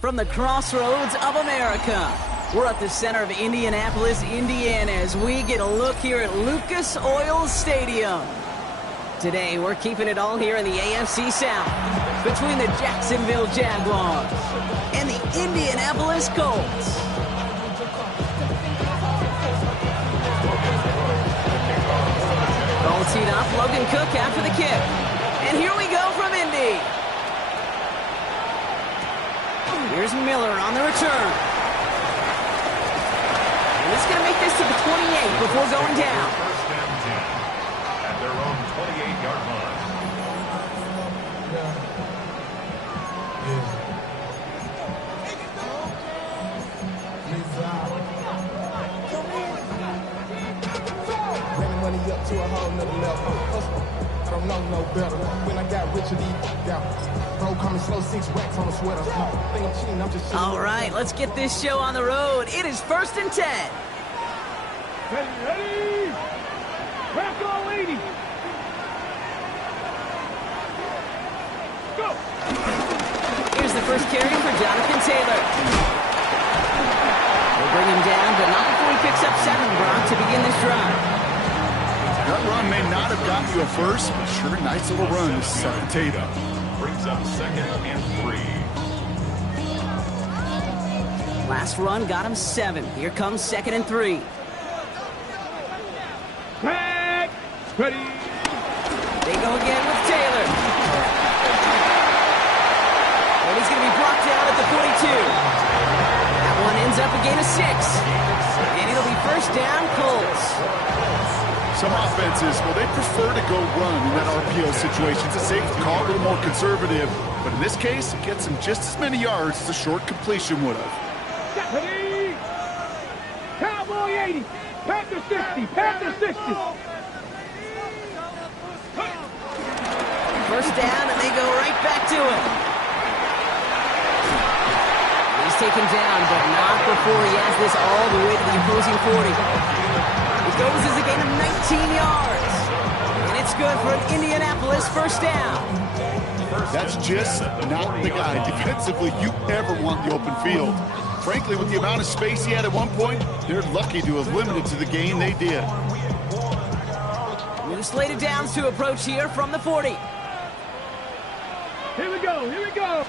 From the crossroads of America, we're at the center of Indianapolis, Indiana, as we get a look here at Lucas Oil Stadium. Today, we're keeping it all here in the AFC South, between the Jacksonville Jaguars and the Indianapolis Colts. All teed up, Logan Cook after the kick. And here we go from Indy. Here's Miller on the return. And he's going to make this to the 28 before going down. First and 10 at their own 28-yard line. Money up to a whole nother level. I don't know no better. When I got rich, bro, coming slow, 6 racks on a sweater. Think I'm cheating, I'm just All right, let's get this show on the road. It is 1st and 10. Ready? Back all 80. Go. Here's the first carry for Jonathan Taylor. They'll bring him down, but not before he picks up 7, Brock, to begin this drive. That run may not have gotten you a first, but sure, nice little run to set the table. Brings up 2nd and 3. Last run got him 7. Here comes 2nd and 3. Back. Ready. They go again with Taylor. And he's going to be brought down at the 42. That one ends up a gain of 6. And it'll be first down, Colts. Some offenses, well, they prefer to go run in that RPO situation. It's a safe call, a little more conservative. But in this case, it gets him just as many yards as a short completion would have. Ready. Cowboy 80. Panther 60. Panther 60. First down, and they go right back to him. He's taken down, but not before he has this all the way to the opposing 40. It goes as a gain of 19 yards. And it's good for an Indianapolis first down. That's just not the guy defensively you ever want in the open field. Frankly, with the amount of space he had at one point, they're lucky to have limited to the gain they did. New slated downs to approach here from the 40. Here we go. Here we go.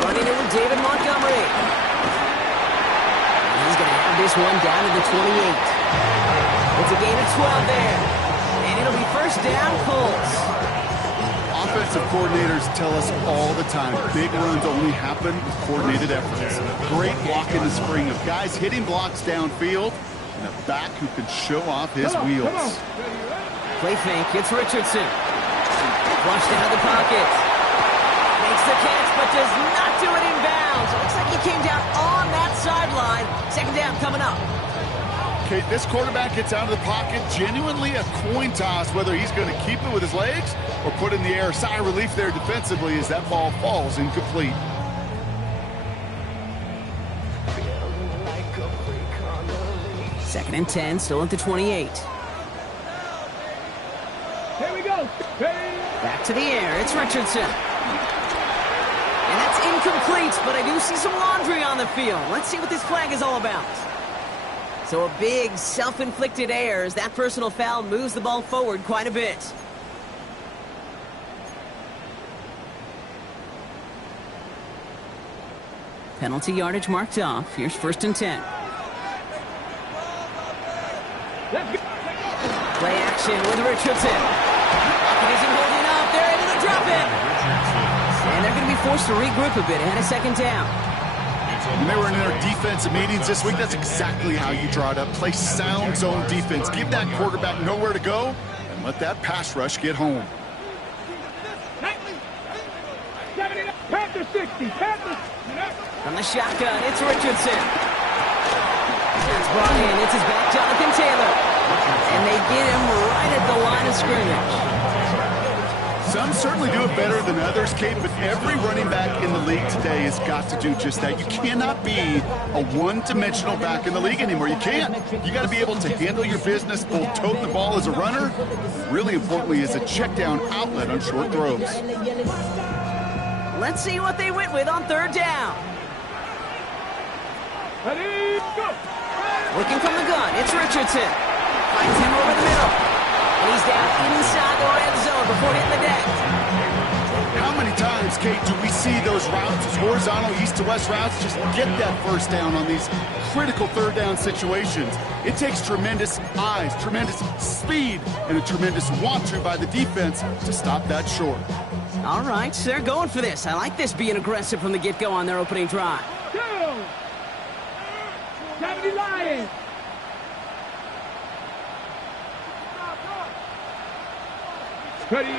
Running it with David Montgomery. He's going to have this one down to the 28. It's a gain of 12 there. And it'll be first down, Colts. Offensive coordinators tell us all the time, big runs only happen with coordinated efforts. Great block in the spring of guys hitting blocks downfield and a back who can show off his wheels. Play fake, it's Richardson. Flushed out of the pocket. Makes the catch, but does not do it in bounds. Looks like he came down on that sideline. Second down coming up. Okay, this quarterback gets out of the pocket, genuinely a coin toss whether he's going to keep it with his legs or put it in the air. Sigh of relief there defensively as that ball falls incomplete. Second and 10, still at the 28. Here we go. Ready. Back to the air, it's Richardson. And that's incomplete, but I do see some laundry on the field. Let's see what this flag is all about. So a big self-inflicted error as that personal foul moves the ball forward quite a bit. Penalty yardage marked off. Here's 1st and 10. Play action with Richardson. He isn't holding up. They're able to drop it. And they're going to be forced to regroup a bit ahead of 2nd down. When they were in their defensive meetings this week, that's exactly how you draw it up. Play sound zone defense. Give that quarterback nowhere to go and let that pass rush get home. Panther 60. Panther. From the shotgun, it's Richardson. It's brought in. It's his back, Jonathan Taylor. And they get him right at the line of scrimmage. Some Some certainly do it better than others, Kate, but every running back in the league today has got to do just that. You cannot be a one-dimensional back in the league anymore. You can't. You got to be able to handle your business, both tote the ball as a runner, really importantly as a check-down outlet on short throws. Let's see what they went with on third down. Ready, go! Looking from the gun, it's Richardson. Finds him over the middle. And he's down inside the red zone before hitting the deck. How many times, Kate, do we see those routes, those horizontal east-to-west routes, just get that first down on these critical third down situations? It takes tremendous eyes, tremendous speed, and a tremendous want-to by the defense to stop that short. All right, they're going for this. I like this being aggressive from the get-go on their opening drive. Go! 70 Lions! Ready,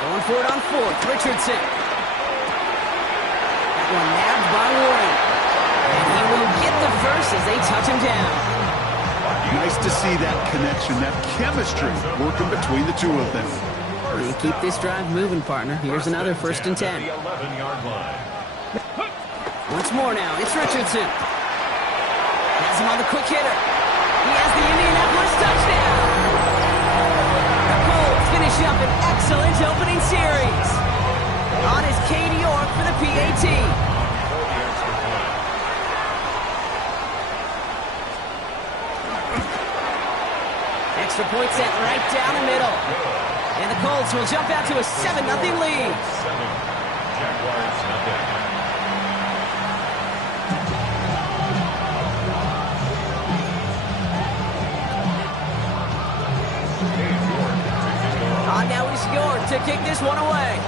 Going for it on fourth, Richardson. That one nabbed by Warren. And he will get the first as they touch him down. Nice to see that connection, that chemistry working between the two of them. You keep this drive moving, partner. Here's another 1st and 10. 11-yard line. Once more now, it's Richardson. Has him on the quick hitter. He has the Indianapolis touchdown. The Colts finish up an excellent opening series. On is Katie York for the PAT. Extra point sent right down the middle. And the Colts will jump out to a 7-0 lead. 7. Jaguars nothing. On now is York to kick this one away.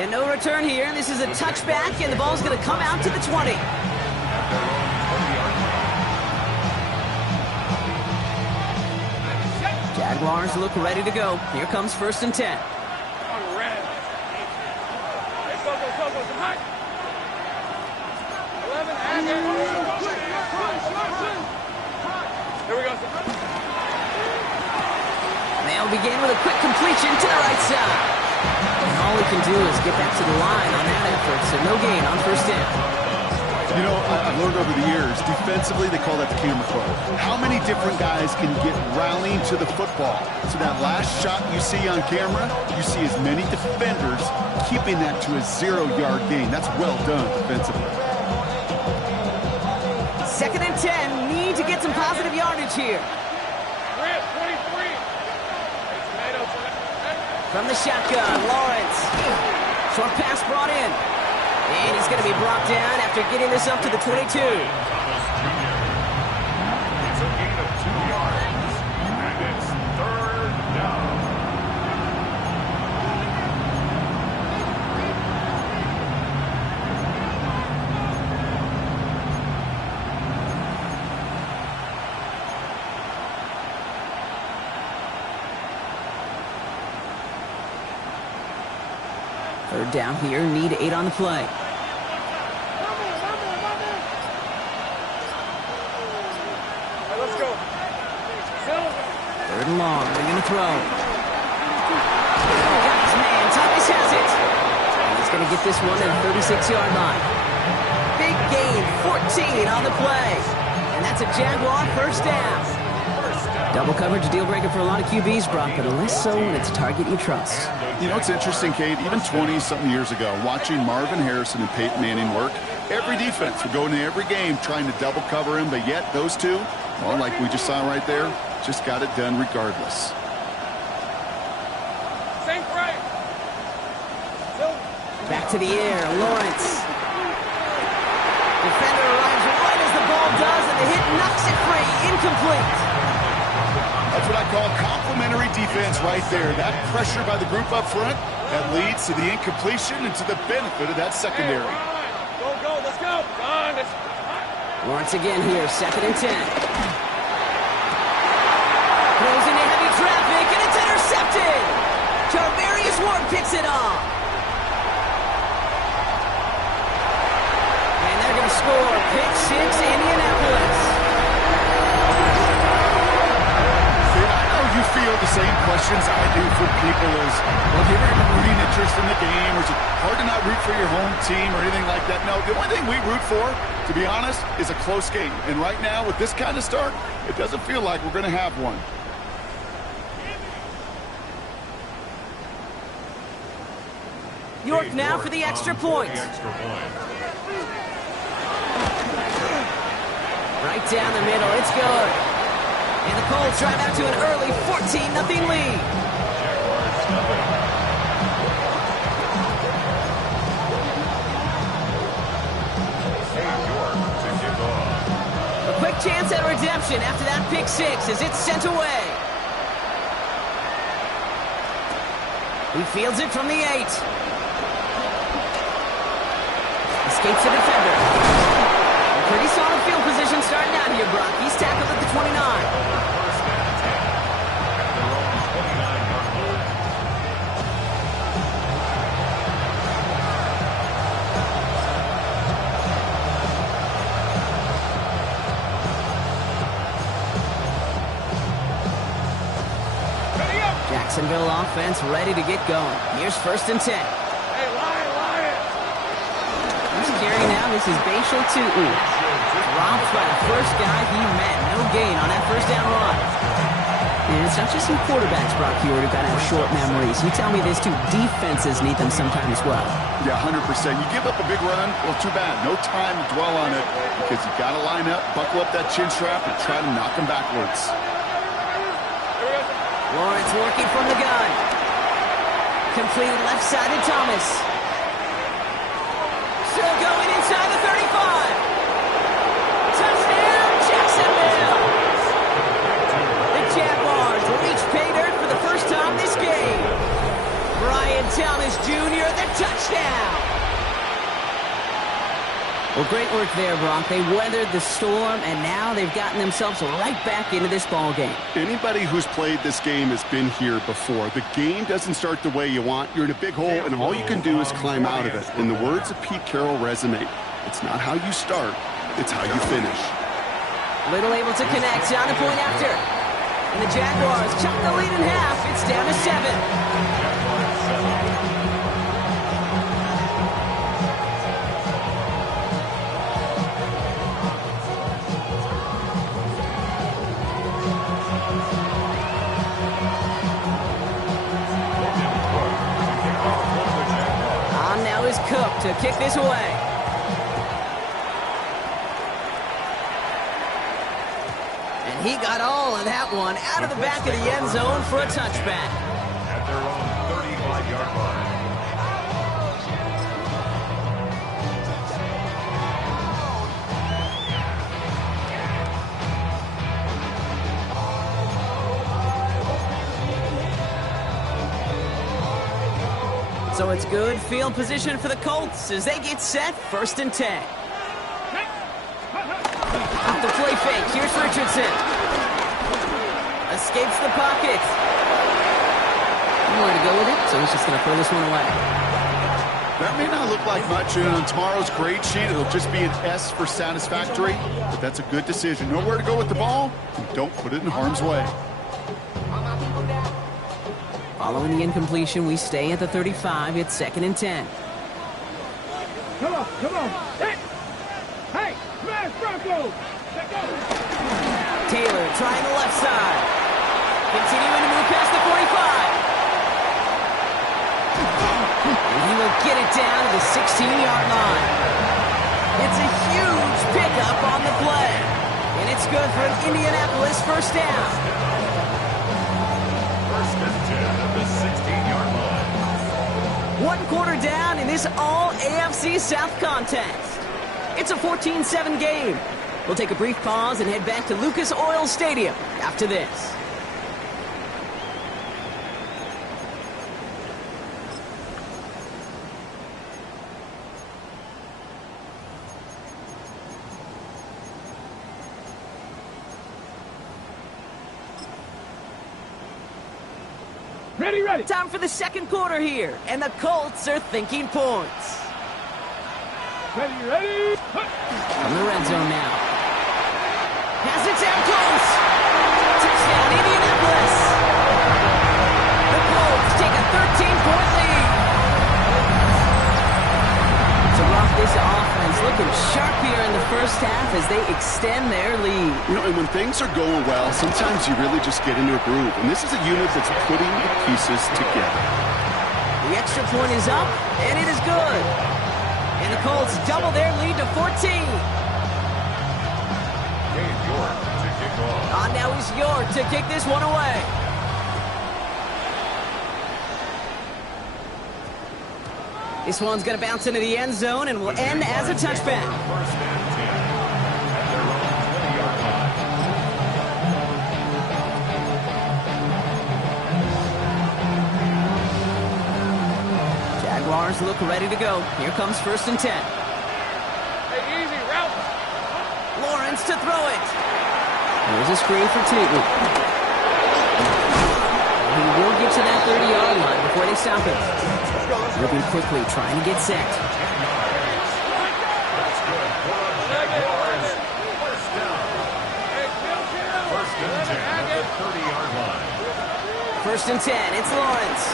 And no return here. This is a touchback, and the ball's going to come out to the 20. Jaguars look ready to go. Here comes 1st and 10. Here we go. They'll begin with a quick completion to the right side. And all we can do is get back to the line on that effort, so no gain on 1st down. You know, I've learned over the years, defensively, they call that the camera club. How many different guys can get rallying to the football? So that last shot you see on camera, you see as many defenders keeping that to a 0-yard gain. That's well done defensively. 2nd and 10, need to get some positive yardage here. 23. From the shotgun, Lawrence. Short pass brought in. And he's going to be brought down after getting this up to the 22. It's a gain of 2 yards. And it's 3rd down. Third down here, need 8 on the play. Let's go. Third and long, they're going to throw. Got his man, Thomas has it. And he's going to get this one at the 36-yard line. Big gain, 14 on the play. And that's a Jaguar 1st down. Double coverage deal breaker for a lot of QBs, Brock, but less so when it's a target you trust. You know, it's interesting, Kate, even 20-something years ago, watching Marvin Harrison and Peyton Manning work, every defense would go into every game trying to double cover him, but yet those two, well, like we just saw right there, just got it done regardless. Same right. Back to the air, Lawrence. Defender arrives right as the ball does, and the hit knocks it free, incomplete. That's what I call complimentary defense right there. That pressure by the group up front, that leads to the incompletion and to the benefit of that secondary. Go, go, let's go. Come on, Lawrence again here, 2nd and 10. Throws into heavy traffic, and it's intercepted. Charvarius Ward picks it off. And they're going to score. Pick 6, Indianapolis. still the same questions I do from people is, well, do you ever have a rooting interest in the game, or is it hard to not root for your home team or anything like that? No, the only thing we root for, to be honest, is a close game. And right now, with this kind of start, it doesn't feel like we're going to have one. York now for the extra point. Right down the middle, it's good. And the Colts drive out to an early 14-0 lead. A quick chance at redemption after that pick six as it's sent away. He fields it from the 8. Escapes the defender. Pretty solid field position starting out here, Brock. He's tackled at the 29. First and 10 at their own 29-yard line. Jacksonville offense ready to get going. Here's first and 10. Hey, Lion! He's carrying out. This is Bashal Tootin. Dropped by the first guy he met. No gain on that first down run. And it's not just some quarterbacks, Brock Huard, who got to have short memories. You tell me this too, defenses need them sometimes as well. Yeah, 100%. You give up a big run, well, too bad. No time to dwell on it because you got to line up, buckle up that chin strap, and try to knock them backwards. Lawrence working from the gun. Completed left side to Thomas. Still going inside the 35. Touchdown, Jacksonville! The Jaguars reach pay dirt for the first time this game. Brian Thomas Jr., the touchdown! Well, great work there, Brock. They weathered the storm, and now they've gotten themselves right back into this ball game. Anybody who's played this game has been here before. The game doesn't start the way you want. You're in a big hole, and all you can do is climb out of it. In the words of Pete Carroll resonate, it's not how you start, it's how you finish. Little able to connect, down to point after. And the Jaguars chop the lead in half. It's down to 7. On now is Cook to kick this away. He got all of that one out of the back of the end zone for a touchback. At their own 35-yard line. So it's good field position for the Colts as they get set, first and 10. Off the play fake, here's Richardson. Escapes the pocket. Nowhere to go with it, so he's just going to throw this one away. That may not look like much, and on tomorrow's grade sheet, it'll just be an S for satisfactory, but that's a good decision. Know where to go with the ball, and don't put it in harm's way. Following the incompletion, we stay at the 35. It's second and 10. Come on! Hey, smash Bronco! Let go! Taylor trying the left side. Continuing to move past the 45. And he will get it down to the 16-yard line. It's a huge pickup on the play. And it's good for an Indianapolis first down. First and 10 at the 16-yard line. 1 quarter down in this all-AFC South contest. It's a 14-7 game. We'll take a brief pause and head back to Lucas Oil Stadium after this. Ready! Time for the second quarter here, and the Colts are thinking points. Ready! From the red zone now. Has it down close. Touchdown, Indianapolis. 6-point lead. So Brock, this offense looking sharp here in the first half as they extend their lead. You know, and when things are going well, sometimes you really just get into a groove. And this is a unit that's putting the pieces together. The extra point is up, and it is good. And the Colts double their lead to 14. Now is York to kick this one away. This one's going to bounce into the end zone and will end as a touchback. Jaguars look ready to go. Here comes 1st and 10. Hey, easy, route. Lawrence to throw it. Here's a screen for Tootin. He will get to that 30-yard line before they stop him. Moving quickly, trying to get set. First and 10, it's Lawrence.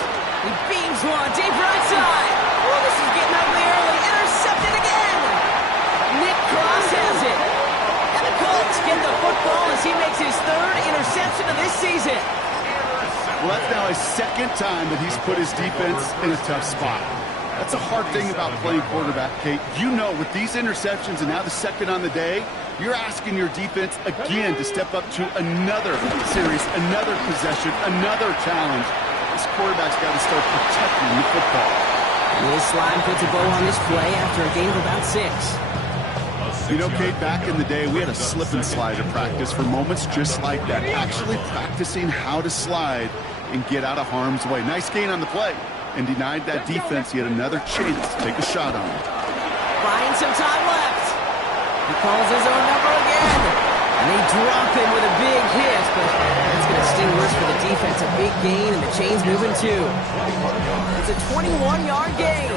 He beams one, deep right side. Oh, this is getting ugly early. Intercepted again. Nick Cross has it. And the Colts get the football as he makes his 3rd interception of this season. Well, that's now his 2nd time that he's put his defense in a tough spot. That's a hard thing about playing quarterback, Kate. You know, with these interceptions and now the 2nd on the day, you're asking your defense again to step up to another series, another possession, another challenge. This quarterback's got to start protecting the football. Will Slime puts a bow on this play after a gain of about 6. You know, Kate, back in the day, we had a slip and slide at practice for moments just like that. Actually practicing how to slide and get out of harm's way. Nice gain on the play and denied that defense yet another chance to take a shot on him. Buying some time left. He calls his own number again. And they drop him with a big hit, but that's going to sting worse for the defense. A big gain, and the chain's moving too. It's a 21-yard gain.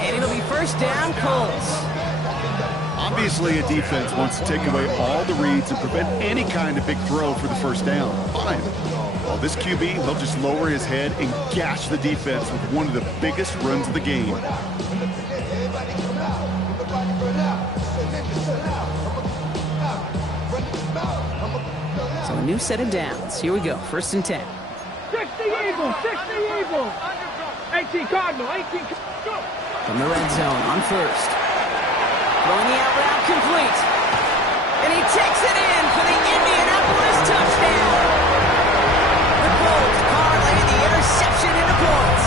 And it'll be 1st down, Colts. Obviously, a defense wants to take away all the reads and prevent any kind of big throw for the 1st down. Fine. Well, this QB, he'll just lower his head and gash the defense with one of the biggest runs of the game. So a new set of downs. Here we go. 1st and 10. 60 Eagles, 60 Eagles. 18 Cardinal, 18 go. From the red zone on 1st. Throwing the out route complete. And he takes it in for the Indianapolis touchdown. The Colts parlay the interception into points.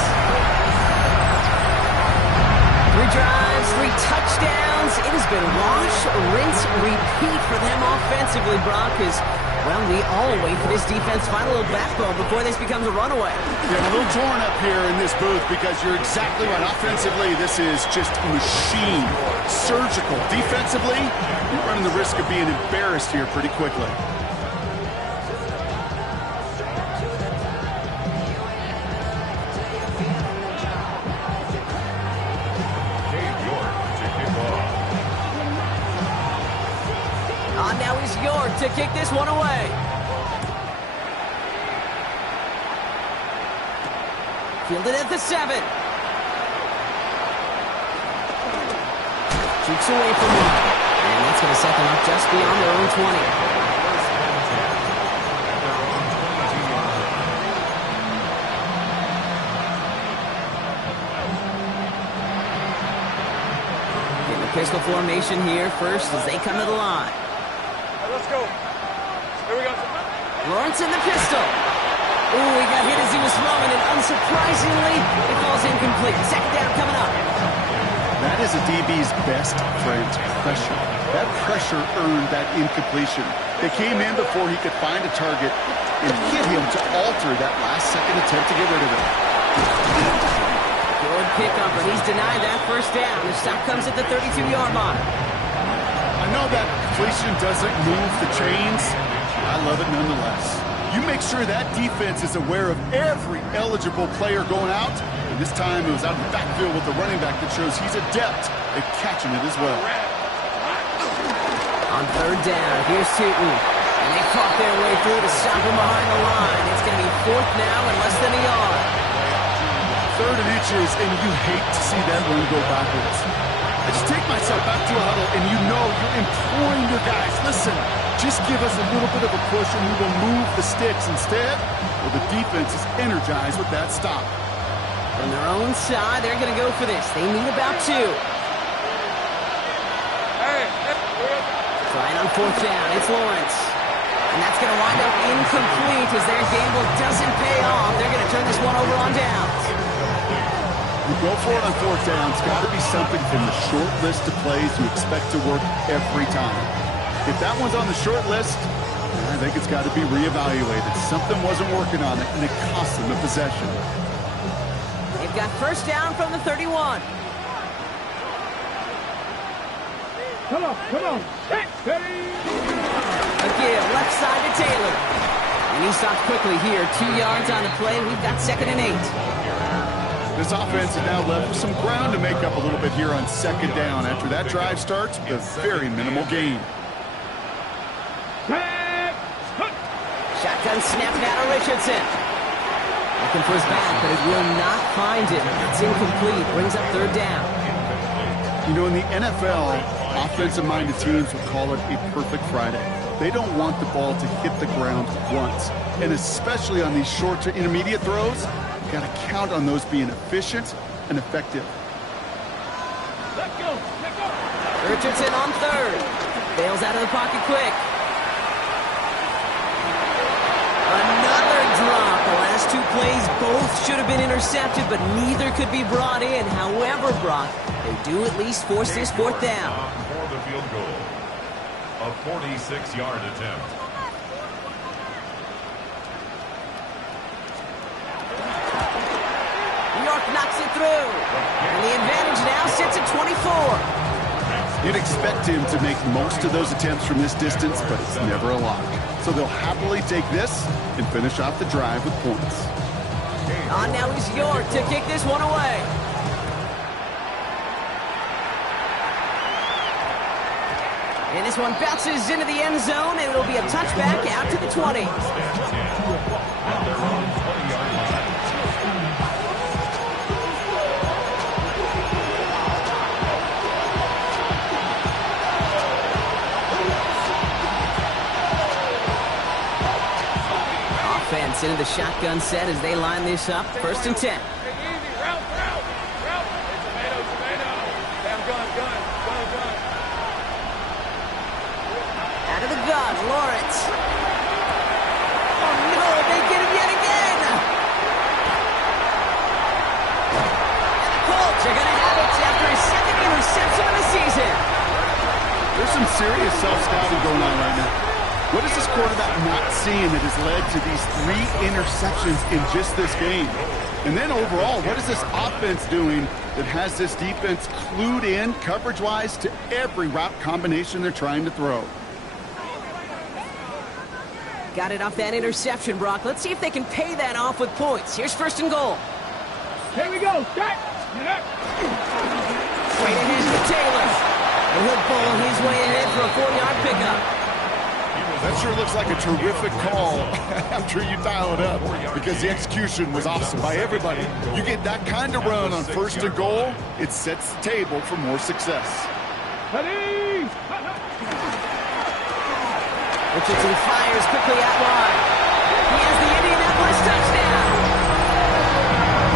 3 drives, 3 touchdowns. It has been wash, rinse, repeat for them offensively, Brock, as, well, we all wait for this defense to find a little backbone before this becomes a runaway. Yeah, a little torn up here in this booth because you're exactly right. Offensively, this is just machine, surgical. Defensively, you're running the risk of being embarrassed here pretty quickly. Now is York to kick this one away. Fielded at the 7. Shoots away from one. And that's going to set them up just beyond their own 20. In the pistol formation here first as they come to the line. Let's go. Here we go. Lawrence in the pistol. Ooh, he got hit as he was throwing, and unsurprisingly, it falls incomplete. 2nd down coming up. That is a DB's best friend, pressure. That pressure earned that incompletion. They came in before he could find a target and hit him to alter that last-second attempt to get rid of it. Good pickup, but he's denied that 1st down. The stop comes at the 32-yard line. I know that completion doesn't move the chains. I love it nonetheless. You make sure that defense is aware of every eligible player going out. And this time it was out in the backfield with the running back that shows he's adept at catching it as well. On 3rd down, here's Tootin. And they fought their way through to stop him behind the line. It's going to be 4th now and less than a yard. 3rd and inches, and you hate to see that run go backwards. I just take myself back to a huddle, and you know you're imploring your guys, listen, just give us a little bit of a push, and we will move the sticks. Instead, well, the defense is energized with that stop. On their own side, they're going to go for this. They need about 2. Trying on 4th down. It's Lawrence. And that's going to wind up incomplete as their gamble doesn't pay off. They're going to turn this one over on downs. You go for it on 4th down. It's got to be something from the short list of plays you expect to work every time. If that one's on the short list, I think it's got to be reevaluated. Something wasn't working on it, and it cost them a possession. They've got 1st down from the 31. Come on. Set, steady. A give, left side to Taylor. And he stops quickly here. 2 yards on the play. We've got 2nd and 8. This offense is now left with some ground to make up a little bit here on 2nd down. After that drive starts, a very minimal gain. Shotgun snap now to Richardson. Looking for his back, but it will not find him. It's incomplete. Brings up 3rd down. You know, in the NFL, offensive-minded teams will call it a perfect Friday. They don't want the ball to hit the ground once. And especially on these short to intermediate throws, you've got to count on those being efficient and effective. Let go. Richardson on 3rd. Bails out of the pocket quick. Another drop. The last 2 plays both should have been intercepted, but neither could be brought in. However, Brock, they do at least force this 4th down. For the field goal. A 46-yard attempt. New York knocks it through. And the advantage now sits at 24. You'd expect him to make most of those attempts from this distance, but it's never a lock. So they'll happily take this and finish off the drive with points. On now is York to kick this one away. And this one bounces into the end zone, and it'll be a touchback out to the 20. Offense into the shotgun set as they line this up. 1st and 10. Out of the gun, Lawrence. Oh no, they get him yet again. And the Colts are going to have it after his 2nd interception of the season. There's some serious self-scouting going on right now. What is this quarterback not seeing that has led to these 3 interceptions in just this game? And then overall, what is this offense doing that has this defense clued in coverage-wise to every route combination they're trying to throw? Got it off that interception, Brock. Let's see if they can pay that off with points. Here's 1st and goal. Here we go. Set. Straight ahead to Taylor. And he'll bowl his way ahead for a 4-yard pickup. That sure looks like a terrific call after you dial it up, because the execution was awesome by everybody. You get that kind of run on 1st and goal, it sets the table for more success. Ready. Richardson fires quickly out wide. He has the Indianapolis touchdown.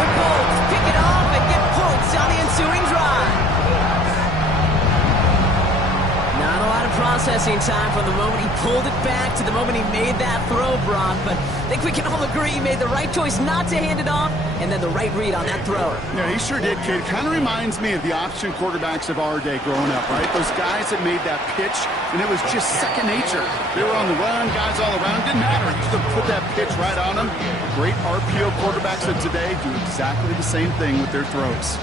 The Colts pick it off and get points on the ensuing drive. Not a lot of processing time from the moment he pulled it back to the moment he made that throw, Brock. But I think we can all agree he made the right choice not to hand it off, and then the right read on that throw. Yeah, he sure did, kid. Kind of reminds me of the option quarterbacks of our day growing up, right? Those guys that made that pitch, and it was just second nature. They were on the run, guys all around. Didn't matter. You just put that pitch right on them. Great RPO quarterbacks of today do exactly the same thing with their throws.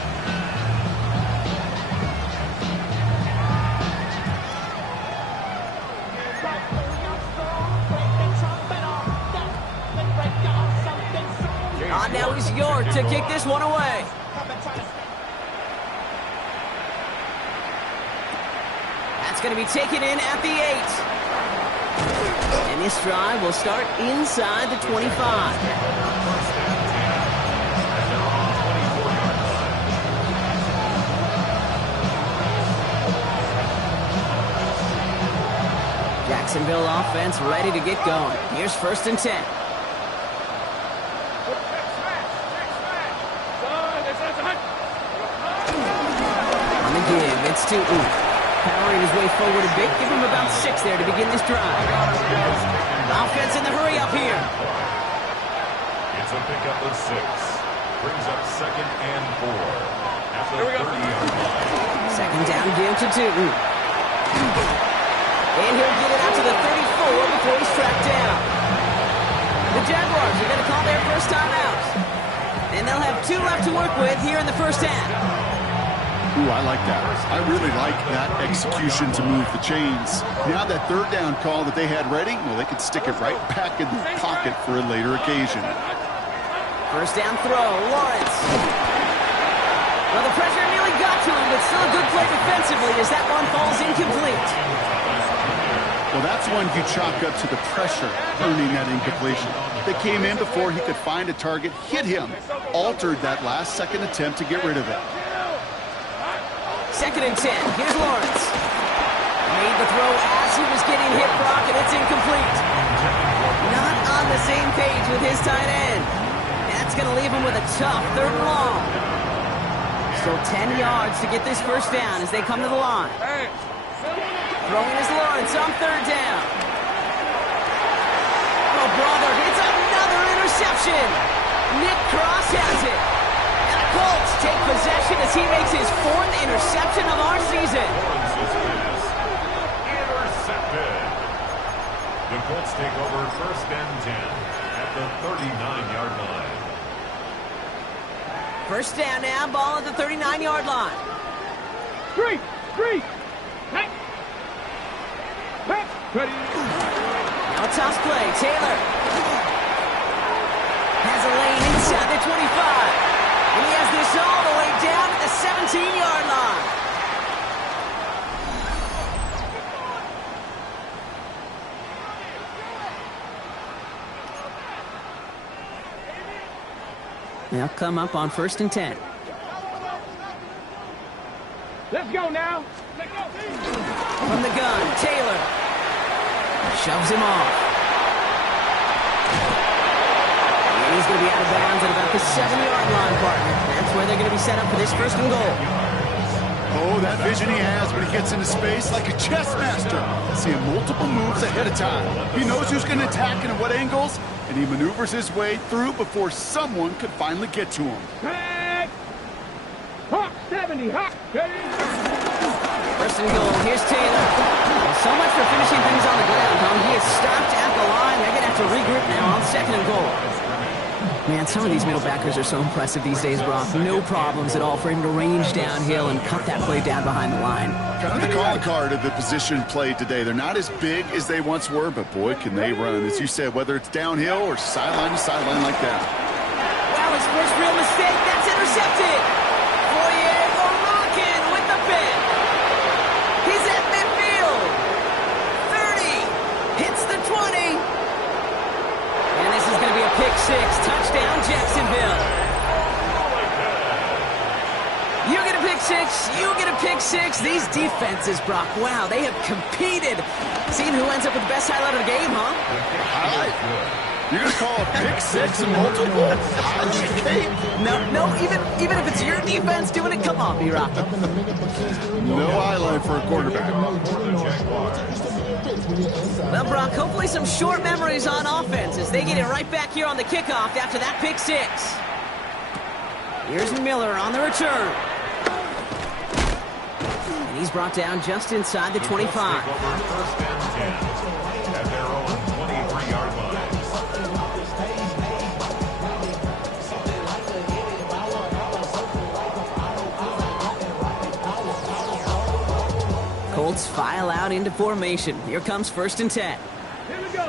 On now is York to kick this one away. That's going to be taken in at the 8. And this drive will start inside the 25. Jacksonville offense ready to get going. Here's 1st and 10. On the give, it's to Ook. Powering his way forward a bit. Give him about 6 there to begin this drive. Offense in the hurry up here. It's a pickup of 6. Brings up 2nd and 4. At the 30-yard line. 2nd down, give to Tootin. And he'll get it out to the 34 before he's tracked down. The Jaguars are going to call their first time out. And they'll have 2 left to work with here in the first half. Ooh, I like that. I really like that execution to move the chains. Now that 3rd down call that they had ready, well, they could stick it right back in the pocket for a later occasion. 1st down throw, Lawrence. Well, the pressure nearly got to him, but still a good play defensively as that one falls incomplete. Well, that's one you chalk up to the pressure earning that incompletion. They came in before he could find a target, hit him, altered that last-second attempt to get rid of it. 2nd and 10. Here's Lawrence. Made the throw as he was getting hit, Brock, and it's incomplete. Not on the same page with his tight end. That's going to leave him with a tough 3rd and long. Still 10 yards to get this 1st down as they come to the line. Throwing is Lawrence on 3rd down. Oh, brother, it's another interception. Nick Cross has it. And the Colts take possession as he makes his 4th interception of our season. Intercepted. The Colts take over 1st and 10 at the 39-yard line. 1st down now, ball at the 39-yard line. 3. Hey. Ready. Now a toss play, Taylor. Has a lane inside the 25. And he has this all the way down at the 17-yard line. They'll come up on 1st and 10. Let's go now. From the gun, Taylor. Shoves him off. And he's going to be out of bounds at about the 7-yard line, partner. That's where they're going to be set up for this 1st and goal. Oh, that vision he has when he gets into space like a chess master. Seeing multiple moves ahead of time. He knows who's going to attack and at what angles, and he maneuvers his way through before someone could finally get to him. Hey. Hawk 70, Hawk. Ready. 1st and goal, here's Taylor. Well, so much for finishing things on the ground, huh? He is stopped at the line. They're going to have to regroup now on 2nd and goal. Man, some of these middle backers are so impressive these days, Brock. No problems at all for him to range downhill and cut that play down behind the line. Kind of the calling card of the position played today. They're not as big as they once were, but boy, can they run. As you said, whether it's downhill or sideline to sideline like that. Wow, his first real mistake. That's intercepted. Foyer rocking with the pick. He's at midfield. 30. Hits the 20. And this is going to be a pick 6. Touchdown, Jacksonville. You get a pick 6. You get a pick 6. These defenses, Brock, wow, they have competed. Seeing who ends up with the best highlight of the game, huh? Highlight? You're going to call a pick 6 and multiple? No, even if it's your defense doing it, come on, B-Rock. No highlight for a quarterback. Well, Brock, hopefully some short memories on offense as they get it right back here on the kickoff after that pick 6. Here's Miller on the return. And he's brought down just inside the 25. At their own 23-yard line. Colts file out into formation. Here comes 1st and 10. Here we go.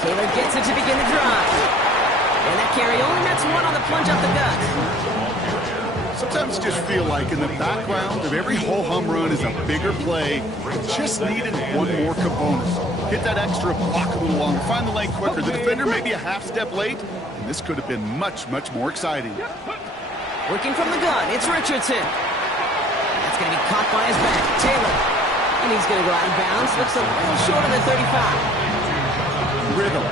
Taylor gets it to begin the drive. And that carry only nets one on the plunge up the gut. Sometimes you just feel like in the background of every ho-hum run is a bigger play. Just needed one more component. Hit that extra block a little longer. Find the lane quicker. The defender may be a half step late. And this could have been much, much more exciting. Working from the gun, it's Richardson. That's going to be caught by his back. Taylor. And he's going to go out of bounds. Looks a little short of the 35. Rhythm.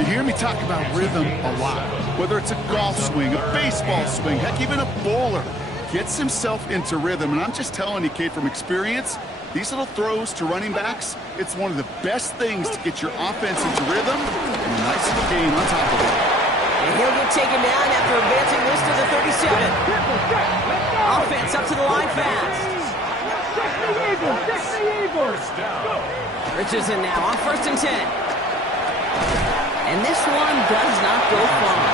You hear me talk about rhythm a lot. Whether it's a golf swing, a baseball swing, heck, even a bowler gets himself into rhythm. And I'm just telling you, Kate, from experience, these little throws to running backs, it's one of the best things to get your offense into rhythm and a nice game on top of it. And he'll get taken down after advancing this to the 37. Offense up to the line fast. Richardson now on 1st and 10. And this one does not go far.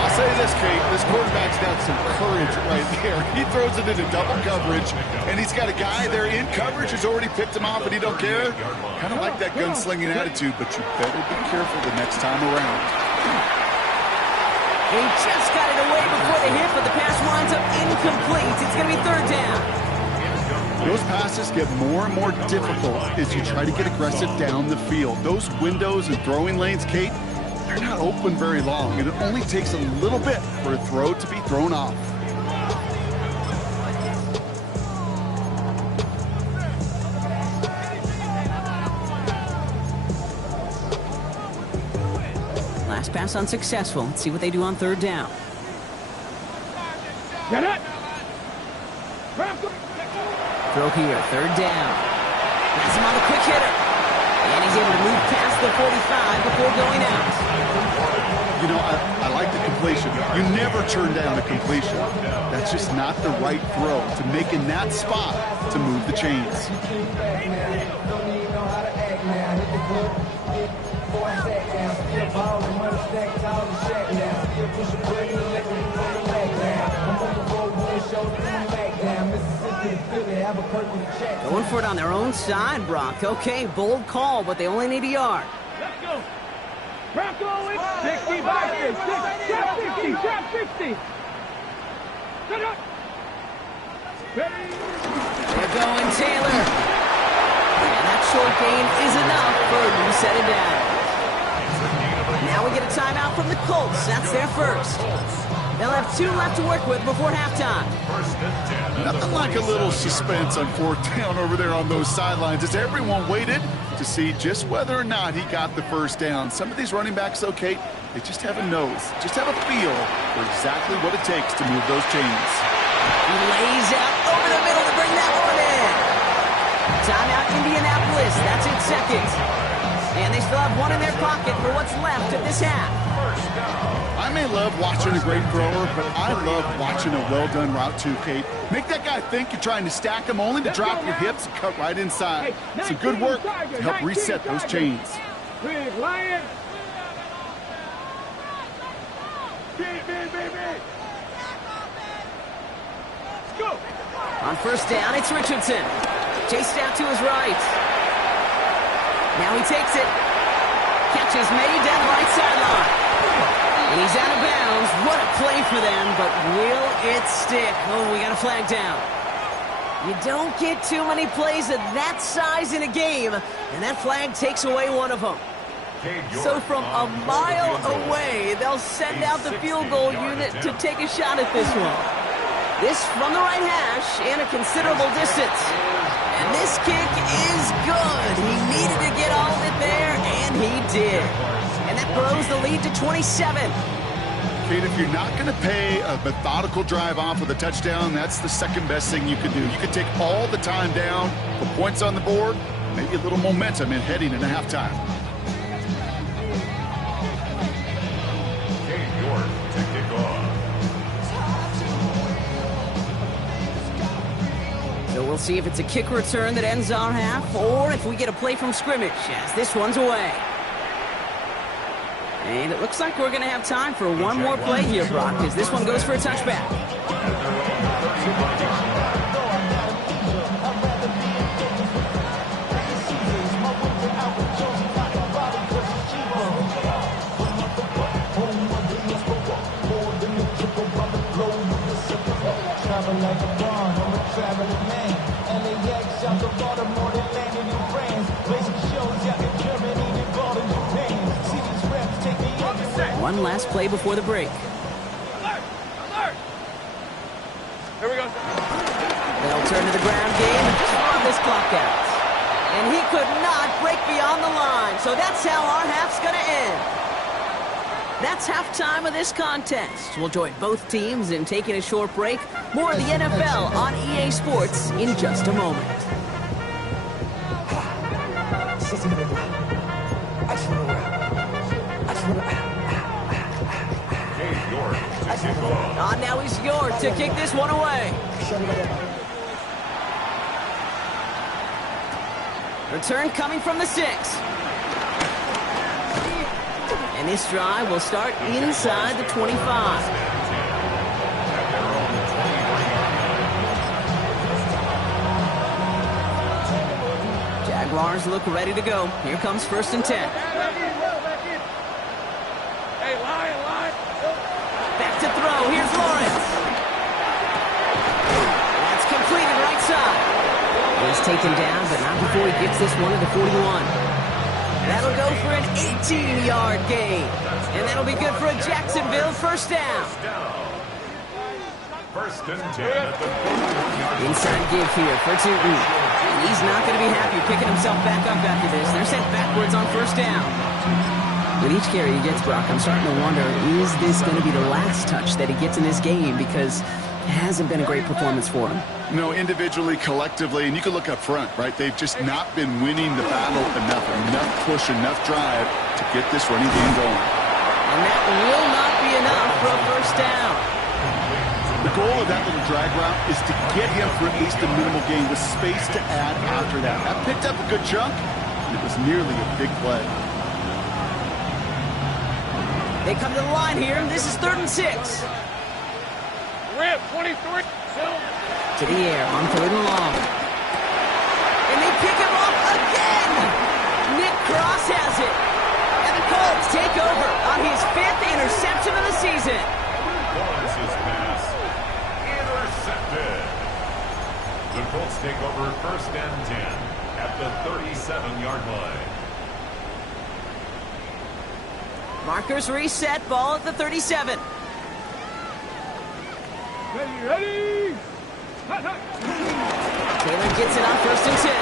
I'll say this, Kate, this quarterback's got some courage right there. He throws it into double coverage, and he's got a guy there in coverage who's already picked him off, and he don't care. Kind of like that gunslinging attitude, but you better be careful the next time around. He just got it away before the hit, but the pass winds up incomplete. It's going to be 3rd down. Those passes get more and more difficult as you try to get aggressive down the field. Those windows and throwing lanes, Kate, they're not open very long, and it only takes a little bit for a throw to be thrown off. Last pass unsuccessful. Let's see what they do on 3rd down. Get it! Throw here, 3rd down. Has him on the quick hitter. And he's able to move past the 45 before going out. You know, I like the completion. You never turn down a completion. That's just not the right throw to make in that spot to move the chains. Going for it on their own side, Brock. Okay, bold call, but they only need a yard. Let's go. Bronco, it's 60 by 60. Trap 60. Set up. Ready. They're going Taylor. And that short gain is enough for a new set it down. Now we get a timeout from the Colts. That's their first. They'll have 2 left to work with before halftime. Nothing like a little suspense on 4th down over there on those sidelines as everyone waited to see just whether or not he got the 1st down. Some of these running backs, okay, they just have a nose, just have a feel for exactly what it takes to move those chains. He lays out over the middle to bring that one in. Timeout Indianapolis, that's its 2nd. And they still have 1 in their pocket for what's left of this half. I may love watching a great thrower, but I love watching a well-done route too, Kate. Make that guy think you're trying to stack him only to drop your hips and cut right inside. It's a good work to help reset those chains. Big Lion. Let's go. On 1st down, it's Richardson. Chased out to his right. Now he takes it. Catch is made down the right sideline. And he's out of bounds. What a play for them, but will it stick? Oh, we got a flag down. You don't get too many plays of that size in a game, and that flag takes away one of them. So from a mile away, they'll send out the field goal unit to take a shot at this one. This from the right hash and a considerable distance. And this kick is good. He needed to get all of it there, and he did. And that grows the lead to 27. Kate, if you're not going to pay a methodical drive off with a touchdown, that's the 2nd best thing you can do. You can take all the time down, put points on the board, maybe a little momentum in heading into halftime. So we'll see if it's a kick return that ends our half, or if we get a play from scrimmage, as this one's away. And it looks like we're going to have time for one more play here, Brock, as this one goes for a touchback. One last play before the break. Alert! Alert! Here we go. They'll turn to the ground game and this clock out. And he could not break beyond the line, so that's how our half's going to end. That's halftime of this contest. We'll join both teams in taking a short break. More of the NFL on EA Sports in just a moment. Now he's York to kick this one away. Return coming from the 6. And this drive will start inside the 25. Jaguars look ready to go. Here comes 1st and 10. Back to throw. Here's Lawrence. That's completed right side. He's taken down, but not before he gets this one to the 41. That'll go for an 18-yard gain. And that'll be good for a Jacksonville first down. 1st and 10 at the 41-yard line. Inside give here for Tootin. He's not going to be happy picking himself back up after this. They're sent backwards on 1st down. With each carry he gets, Brock, I'm starting to wonder, is this going to be the last touch that he gets in this game? Because it hasn't been a great performance for him. No, individually, collectively, and you can look up front, right? They've just not been winning the battle enough push, enough drive to get this running game going. And that will not be enough for a first down. The goal of that little drag route is to get him for at least a minimal gain with space to add after that. That picked up a good chunk, and it was nearly a big play. They come to the line here, and this is 3rd and 6. Rip, 23. To the air, on 3rd and long. And they pick him off again! Nick Cross has it. And the Colts take over on his 5th interception of the season. Lawrence's pass intercepted. The Colts take over 1st and 10 at the 37-yard line. Markers reset, ball at the 37. Ready. Taylor gets it on 1st and 10.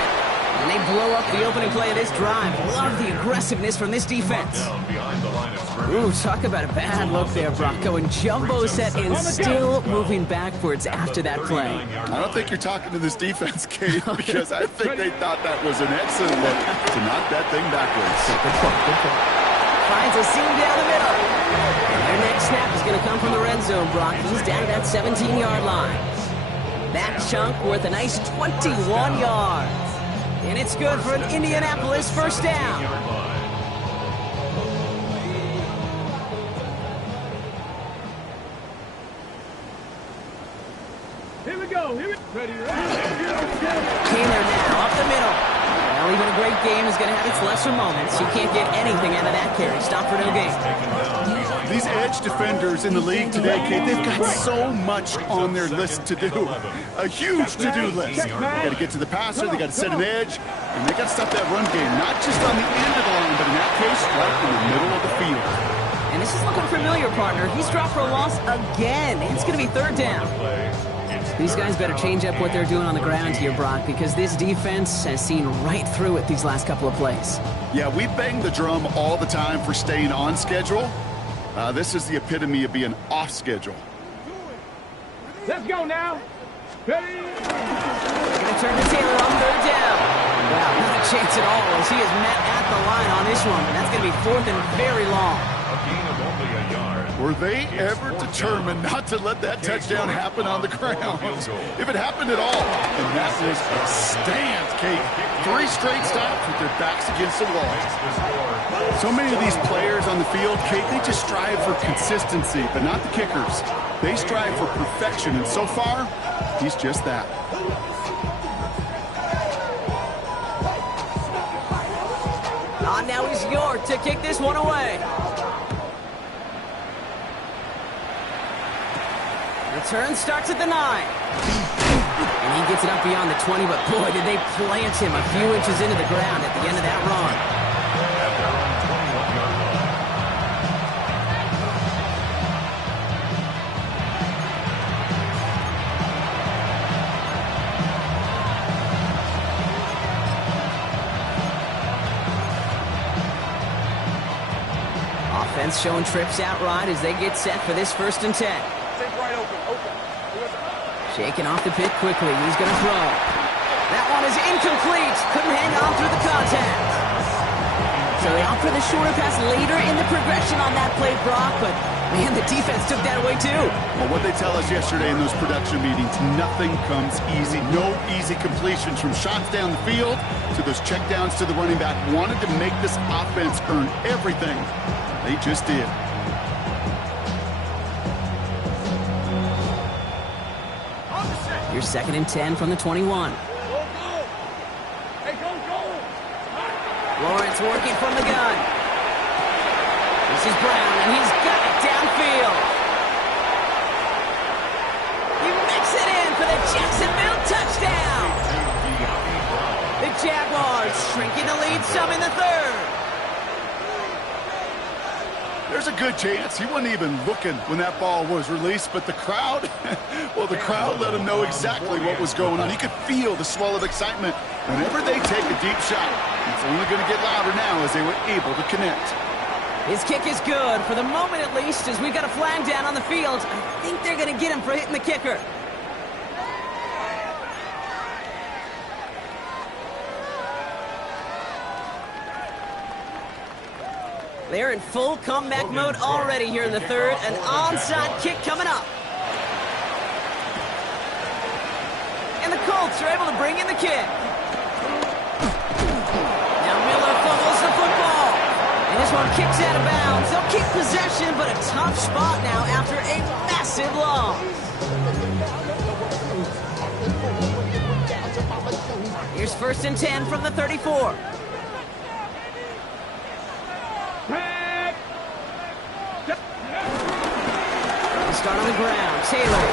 And they blow up the opening play of this drive. Love the aggressiveness from this defense. Down behind the line of scrimmage. Ooh, talk about a bad look there, Brock. Going jumbo set and still moving backwards after that play. I don't think you're talking to this defense, Kate, because I think they thought that was an excellent look to knock that thing backwards. Good point. Finds a seam down the middle. And their next snap is going to come from the red zone, Brock. He's down to that 17-yard line. That chunk worth a nice 21 yards. And it's good for an Indianapolis first down. Here we go. Ready. Taylor now up the middle. Well, even a great game is going to have its lesser moments. You can't get anything out of that carry. Stop for no gain. These edge defenders in the league today, Kate, they've got so much on their list to do. A huge to-do list. They got to get to the passer, they got to set an edge, and they got to stop that run game, not just on the end of the line, but in that case, right in the middle of the field. And this is looking familiar, partner. He's dropped for a loss again. It's going to be 3rd down. These guys better change up what they're doing on the ground here, Brock, because this defense has seen right through it these last couple of plays. Yeah, we bang the drum all the time for staying on schedule. This is the epitome of being off schedule. Let's go now. Ready. They're going to turn to Taylor on 3rd down. Wow, not a chance at all as he is met at the line on this one. And that's going to be 4th and very long. A gain of only a yard. Were they ever determined not to let that touchdown happen on the ground? If it happened at all, and that was a stand, Kate. 3 straight stops with their backs against the wall. So many of these players on the field, Kate, they just strive for consistency, but not the kickers. They strive for perfection, and so far, he's just that. Now he's York to kick this one away. Return starts at the 9. And he gets it up beyond the 20, but boy, did they plant him a few inches into the ground at the end of that run. Defense showing trips out right as they get set for this 1st and 10. Take right open. Shaking off the pit quickly. He's going to throw. That one is incomplete. Couldn't hang on through the contact. So they opt for the shorter pass later in the progression on that play, Brock, but man, the defense took that away too. Well, what they tell us yesterday in those production meetings, nothing comes easy. No easy completions from shots down the field to those checkdowns to the running back. Wanted to make this offense earn everything. They just did. Here's 2nd and 10 from the 21. Lawrence working from the gun. This is Brown, and he's got it downfield. He makes it in for the Jacksonville touchdown. The Jaguars shrinking the lead some in the 3rd. There's a good chance he wasn't even looking when that ball was released, but the crowd, well, the crowd let him know exactly what was going on. He could feel the swell of excitement. Whenever they take a deep shot, it's only going to get louder now as they were able to connect. His kick is good, for the moment at least, as we've got a flag down on the field. I think they're going to get him for hitting the kicker. They're in full comeback mode already here in the 3rd. An onside kick coming up. And the Colts are able to bring in the kick. Now Miller fumbles the football. And this one kicks out of bounds. They'll keep possession, but a tough spot now after a massive loss. Here's 1st and 10 from the 34. Start on the ground. Taylor.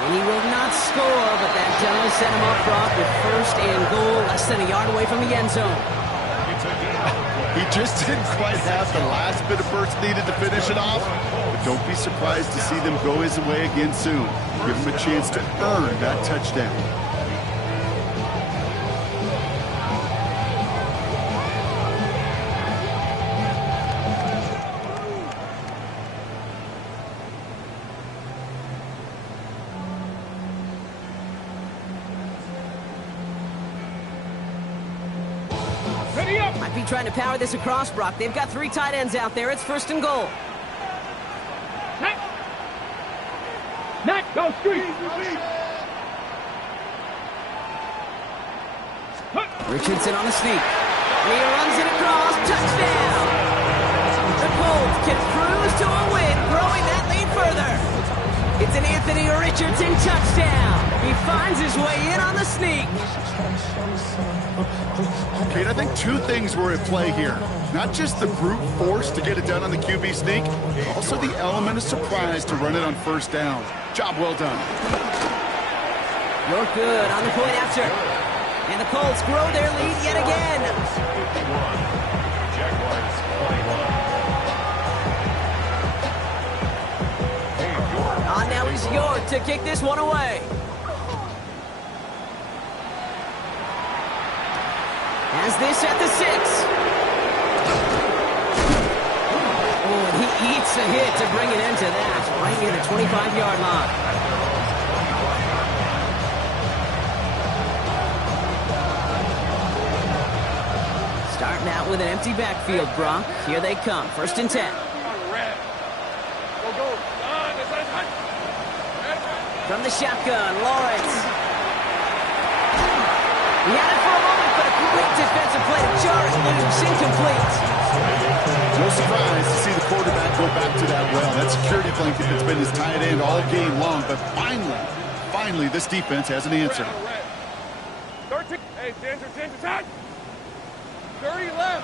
And he will not score, but that does set him off, Brock, with 1st and goal, less than a yard away from the end zone. He just didn't quite have the last bit of burst needed to finish it off, but don't be surprised to see them go his way again soon. Give him a chance to earn that touchdown. Might be trying to power this across, Brock. They've got 3 tight ends out there. It's 1st and goal. Neck, go street. Richardson on the sneak. And he runs it across. Touchdown! The Colts can cruise to a win, growing that lead further. It's an Anthony Richardson touchdown. He finds his way in on the sneak. Kate, I think 2 things were at play here. Not just the brute force to get it done on the QB sneak, also the element of surprise to run it on 1st down. Job well done. You're good on the point after. And the Colts grow their lead yet again. Jaguars 21. On now is York to kick this one away. Has this at the 6. Oh, he eats a hit to bring it into that, right near the 25-yard line. Starting out with an empty backfield, Brock. Here they come, 1st and 10. From the shotgun, Lawrence. He had it for a moment, but a great defensive play to jar it loose, incomplete. No surprise to see the quarterback go back to that well. That security blanket that's been his tight end all game long, but finally, this defense has an answer. 13. Hey, danger, attack. 30 left.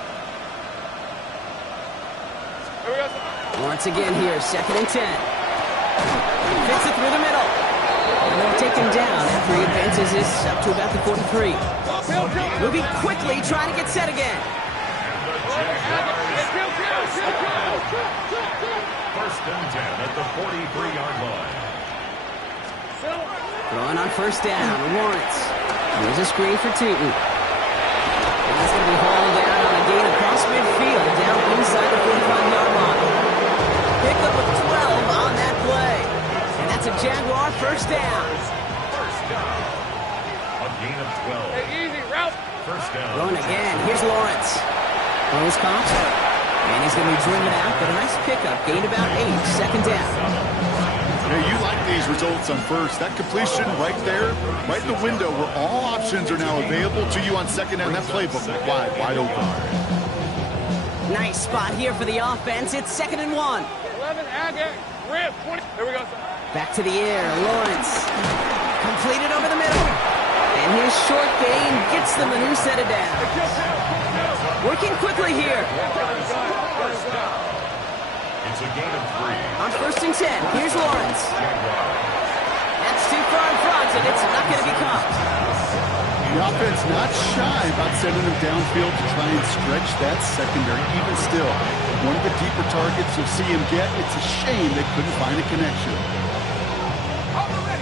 Once again here, 2nd and 10. Fits it through the middle. And they'll take him down after he advances this up to about the 43. Moving quickly, trying to get set again. 1st and 10 at the 43-yard line. Throwing on 1st down, Lawrence. Here's a screen for Tootin. to be hauled down on a gain across midfield, down inside the 45-yard line. Pick up of 12 on that play. And that's a Jaguar first down. First down. A gain of 12. Hey, easy, route. First down. Going again. Here's Lawrence. Throws caught. And he's going to be driven out, but a nice pickup. Gained about 8. Second down. Yeah, you like these results on first. That completion right there, right in the window where all options are now available to you on second down. That playbook wide open. Nice spot here for the offense. It's 2nd and 1. 11, Agate, rip, 20. There we go. Back to the air. Lawrence. Completed over the middle. And his short gain gets them a new set of downs. Working quickly here. It's a gain of 3. On 1st and 10, here's Lawrence. That's too far in front, and it's not going to be caught. The offense not shy about sending them downfield to try and stretch that secondary. Even still, one of the deeper targets you'll see him get. It's a shame they couldn't find a connection.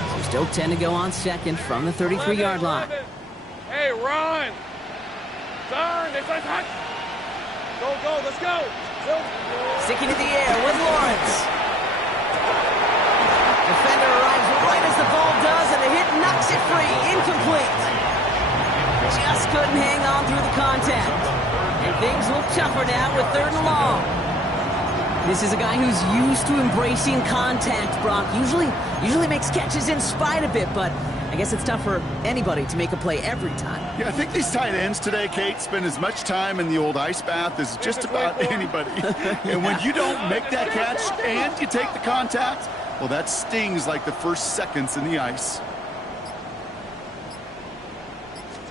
So still 10 to go on second from the 33-yard line. Hey, run. Turn. It's hot. Go, let's go. Sticking in the air with Lawrence. Defender arrives right as the ball does, and the hit knocks it free. Incomplete. Just couldn't hang on through the contact. And things look tougher now with 3rd and long. This is a guy who's used to embracing contact, Brock. Usually makes catches in spite of it, but I guess it's tough for anybody to make a play every time. Yeah, I think these tight ends today, Kate, spend as much time in the old ice bath as just about anybody. And when you don't make that catch and you take the contact, well, that stings like the first seconds in the ice.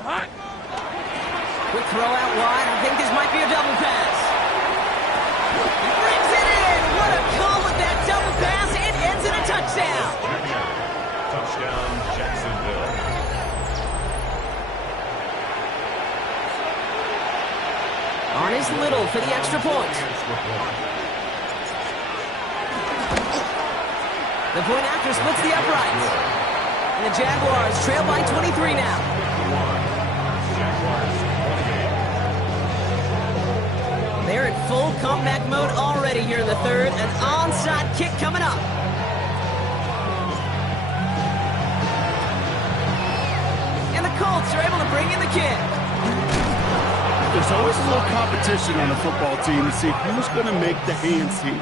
Hot. Quick throw out wide. I think this might be a double pass. He brings it in. What a call with that double pass. It ends in a touchdown. Touchdown, Jacksonville. On is Little for the extra point. The point after splits the uprights. And the Jaguars trail by 23 now. They're at full comeback mode already here in the 3rd. An onside kick coming up. And the Colts are able to bring in the kick. There's always a little competition on a football team to see who's going to make the hands team.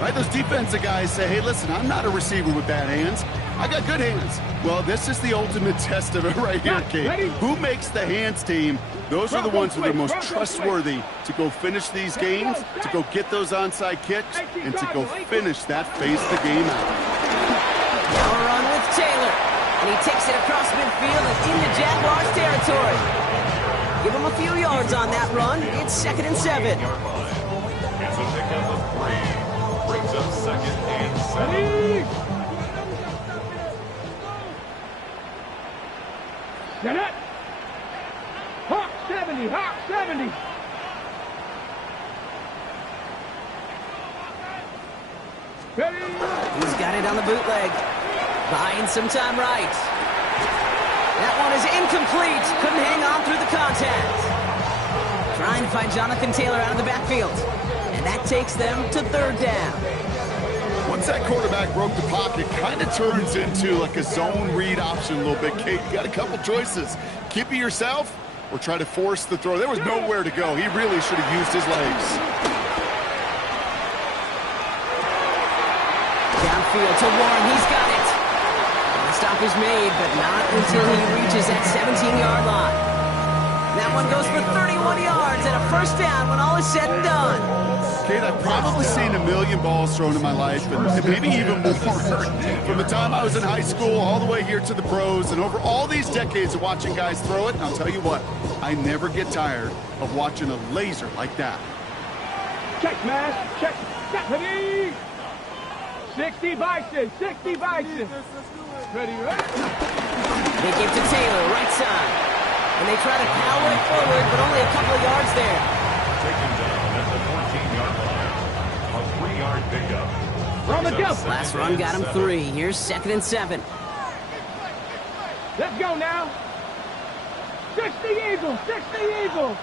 Right? Those defensive guys say, hey, listen, I'm not a receiver with bad hands. I got good hands. Well, this is the ultimate test of it right here, Kate. Who makes the hands team? Those are the ones who are the most trustworthy to go finish these games, to go get those onside kicks, and to go finish that phase of the game out. Now a run with Taylor. And he takes it across midfield and into Jaguars territory. Give him a few yards on that run. It's 2nd and 7. It's a pickup of 3. Brings up 2nd and 7. Get it. Hawk 70, Hawk 70. Ready. He's got it on the bootleg. Buying some time right. That one is incomplete. Couldn't hang on through the contact. Trying to find Jonathan Taylor out of the backfield. And that takes them to 3rd down. Once that quarterback broke the pocket, kind of turns into like a zone read option a little bit, Kate. You got a couple choices. Keep it yourself or try to force the throw. There was nowhere to go. He really should have used his legs. Downfield to Warren. He's got it. The stop is made, but not until he reaches that 17-yard line. That one goes for 31 yards and a first down when all is said and done. Kate, I've probably seen a million balls thrown in my life, and maybe even more. From the time I was in high school all the way here to the pros, and over all these decades of watching guys throw it, and I'll tell you what, I never get tired of watching a laser like that. Check, man. Check. Ready. 60 Bison. 60 Bison. Ready, right? They give to Taylor, right side. And they try to power it forward, but only a couple of yards there. Taken down at the 14-yard line. A 3-yard pickup. Run the jump. Last run got him 3. Here's 2nd and 7. Let's go now. 60 Eagles. 60 Eagles.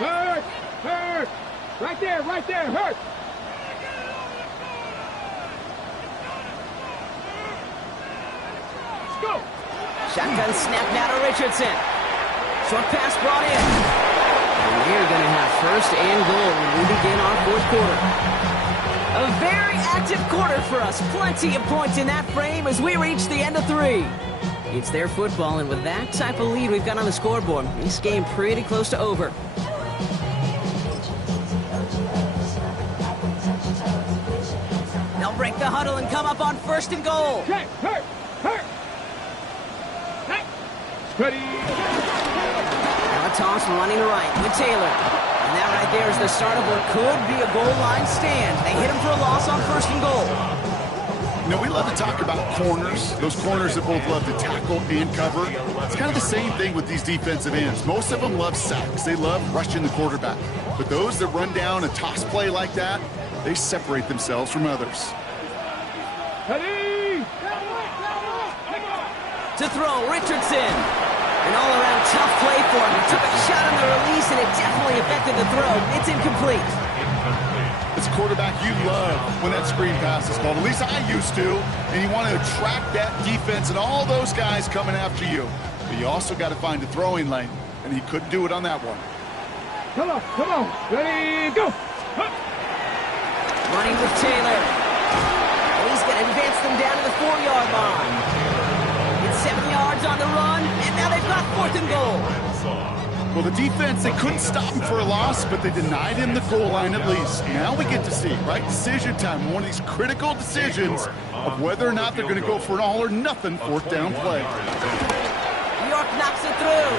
Hurt! Hurt! Right there, hurt! Let's go! Shotgun snap now to Richardson. Short pass brought in. And we're going to have first and goal when we begin our fourth quarter. A very active quarter for us. Plenty of points in that frame as we reach the end of 3. It's their football, and with that type of lead we've got on the scoreboard, this game pretty close to over. They'll break the huddle and come up on first and goal. Okay, hurt! Hey! Steady! Now a toss running right with Taylor. And that right there is the start of what could be a goal line stand. They hit him for a loss on first and goal. You know, we love to talk about corners, those corners that both love to tackle and cover. It's kind of the same thing with these defensive ends. Most of them love sacks. They love rushing the quarterback. But those that run down a toss play like that, they separate themselves from others. Ready! To throw, Richardson. An all-around tough play for him. He took a shot on the release, and it definitely affected the throw. It's incomplete. As a quarterback, you love when that screen pass is called. At least I used to. And you want to attract that defense and all those guys coming after you. But you also got to find a throwing lane. And he couldn't do it on that one. Come on. Ready, go! Hup. Running with Taylor. He's going to advance them down to the 4-yard line. It's 7 yards on the run, and now they've got fourth and goal. Well, the defense, they couldn't stop him for a loss, but they denied him the goal line at least. Now we get to see, right? Decision time, one of these critical decisions of whether or not they're going to go for an all-or-nothing fourth down play. York knocks it through,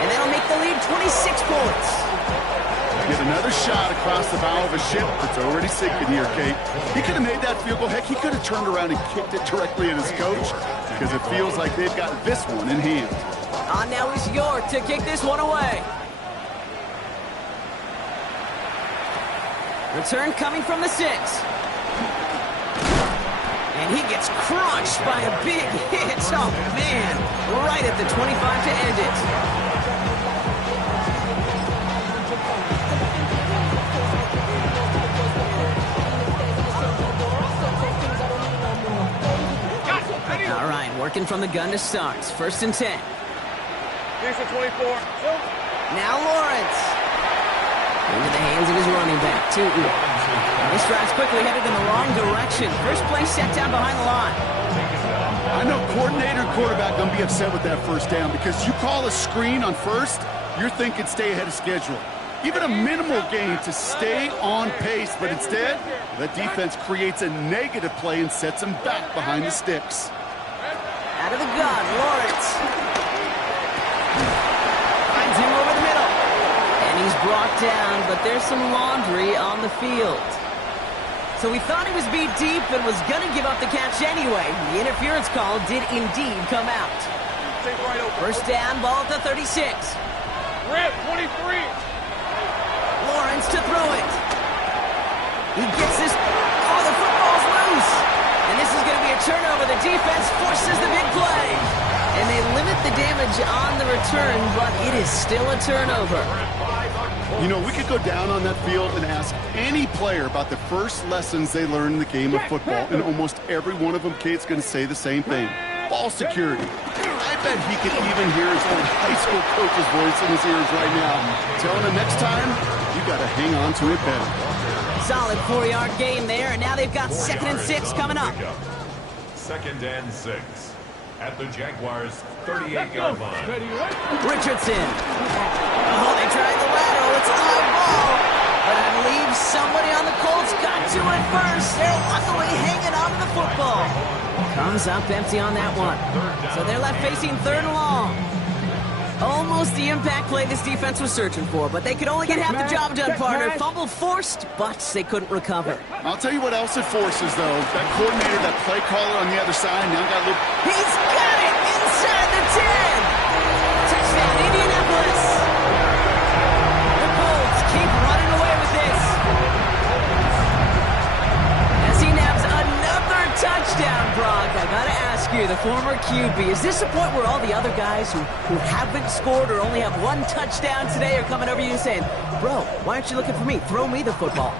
and that'll make the lead 26 points. Get another shot across the bow of a ship that's already sinking here, Kate. He could have made that field goal. Heck, he could have turned around and kicked it directly at his coach because it feels like they've got this one in hand. On now is York to kick this one away. Return coming from the 6. And he gets crushed by a big hit. Oh, man. Right at the 25 to end it. All right, working from the gun to start. First and 10. Here's the 24. Now Lawrence. Into the hands of his running back, Tootin. This drive's quickly headed in the wrong direction. First play set down behind the line. I know coordinator and quarterback going to be upset with that first down because you call a screen on first, you're thinking stay ahead of schedule. Even a minimal gain to stay on pace, but instead, that defense creates a negative play and sets them back behind the sticks. Out of the gun, Lawrence. Finds him over the middle. And he's brought down, but there's some laundry on the field. So we thought he was beat deep and was going to give up the catch anyway. The interference call did indeed come out. First down, ball at the 36. Red, 23. Lawrence to throw it. He gets this. Oh, the football's loose. And this is going to be a turnover. The defense forces the big play. And they limit the damage on the return, but it is still a turnover. You know, we could go down on that field and ask any player about the first lessons they learned in the game of football, and almost every one of them, Kate's going to say the same thing. Ball security. I bet he can even hear his old high school coach's voice in his ears right now, telling him next time, you got to hang on to it better. Solid 4-yard gain there, and now they've got 2nd and 6 coming up. 2nd and 6 at the Jaguars' 38-yard line. Richardson. Oh, they tried the lateral. It's a live ball. But I believe somebody on the Colts got to it first. They're luckily hanging on to the football. Comes up empty on that one. So they're left facing 3rd and long. Almost the impact play this defense was searching for, but they could only get half the job done, partner. Fumble forced, but they couldn't recover. I'll tell you what else it forces, though. That coordinator, that play caller on the other side, now got a little... He's got it inside the 10. Touchdown, Indianapolis. The Colts keep running away with this. As he nabs another touchdown, Brock, I gotta ask you, the former QB, is this the point where all the other guys who haven't scored or only have one touchdown today are coming over to you and saying, bro, why aren't you looking for me? Throw me the football.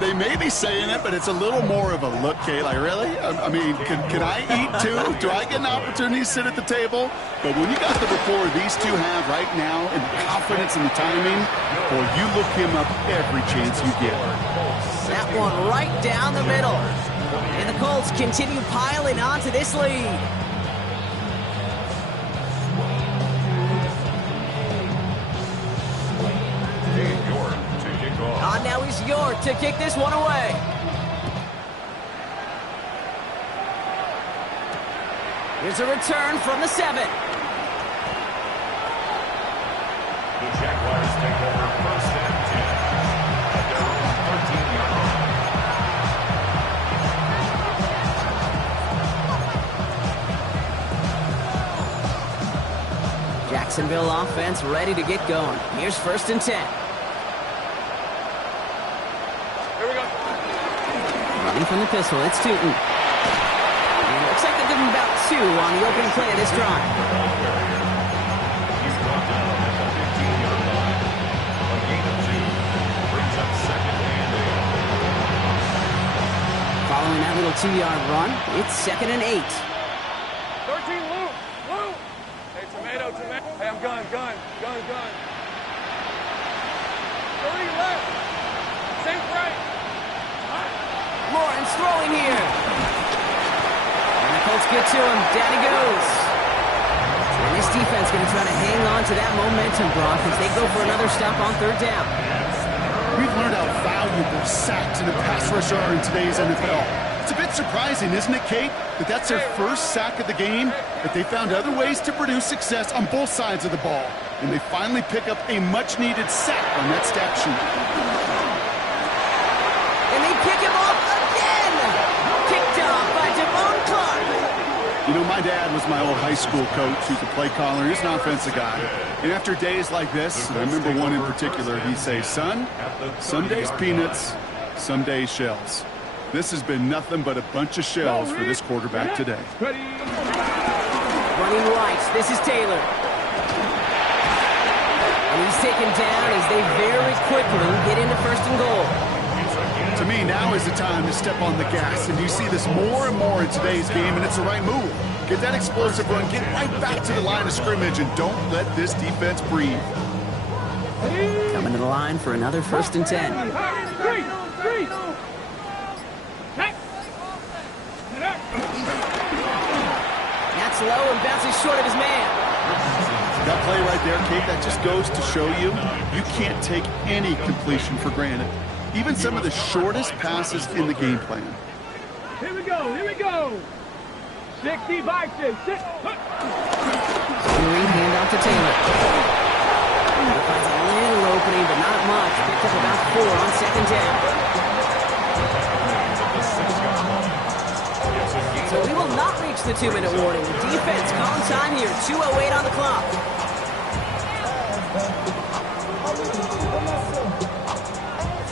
They may be saying it, but it's a little more of a look, Kate. Like, really? I mean, can I eat too? Do I get an opportunity to sit at the table? But when you got the rapport these two have right now and the confidence and the timing, boy, you look him up every chance you get. That one right down the middle. And the Colts continue piling onto this lead. Now he's York to kick this one away. Here's a return from the 7. The Jaguars take over 1st and 10 at their own 13-yard line. Jacksonville offense ready to get going. Here's 1st and 10. Running from the pistol, it's Tootin. And it looks like they'll give him about 2 on the opening play of this drive. He's brought down at the 15-yard line. A gain of 2 brings up 2nd and 8. Following that little 2-yard run, it's 2nd and 8. 13, Lou. Hey, tomato. Hey, I'm gun. 30 left. Same right. Lawrence throwing here. And the Colts get to him. Down he goes. And this defense going to try to hang on to that momentum, Brock, as they go for another stop on 3rd down. We've learned how valuable sacks in the pass rush are in today's NFL. It's a bit surprising, isn't it, Kate, that that's their first sack of the game, but they found other ways to produce success on both sides of the ball. And they finally pick up a much-needed sack on that stat sheet. And they pick him off again! Kicked off by Devon Clark. You know, my dad was my old high school coach. He's a play caller. He's an offensive guy. And after days like this, I remember one in particular, he'd say, son, some days peanuts, some days shells. This has been nothing but a bunch of shells for this quarterback today. Running right, this is Taylor. And he's taken down as they very quickly get into 1st and goal. To me, now is the time to step on the gas, and you see this more and more in today's game, and it's the right move. Get that explosive run, get right back to the line of scrimmage, and don't let this defense breathe. Coming to the line for another 1st and 10. Three. That's low and bounces short of his man. That play right there, Kate, that just goes to show you can't take any completion for granted. Even some of the shortest passes in the game plan. Here we go. 60 boxes. Green handoff to Taylor. Finds a little opening, but not much. Picked up about 4 on 2nd down. So we will not reach the 2-minute warning. The defense calling time here. 2:08 on the clock.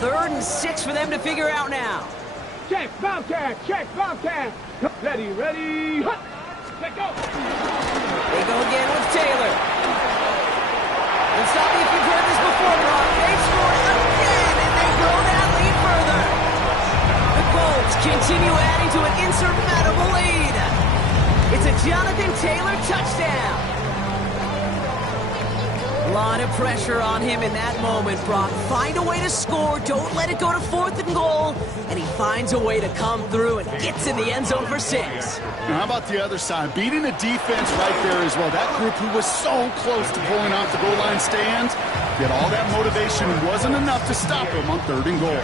Third and 6 for them to figure out now. Check, Bobcat. Ready. Let go. They go again with Taylor. And stop me if you've heard this before, Brock. They scored again, and they grow that lead further. The Colts continue adding to an insurmountable lead. It's a Jonathan Taylor touchdown. A lot of pressure on him in that moment, Brock. Find a way to score. Don't let it go to 4th and goal. And he finds a way to come through and gets in the end zone for 6. Now, how about the other side? Beating the defense right there as well. That group who was so close to pulling out the goal line stand, yet all that motivation wasn't enough to stop him on 3rd and goal.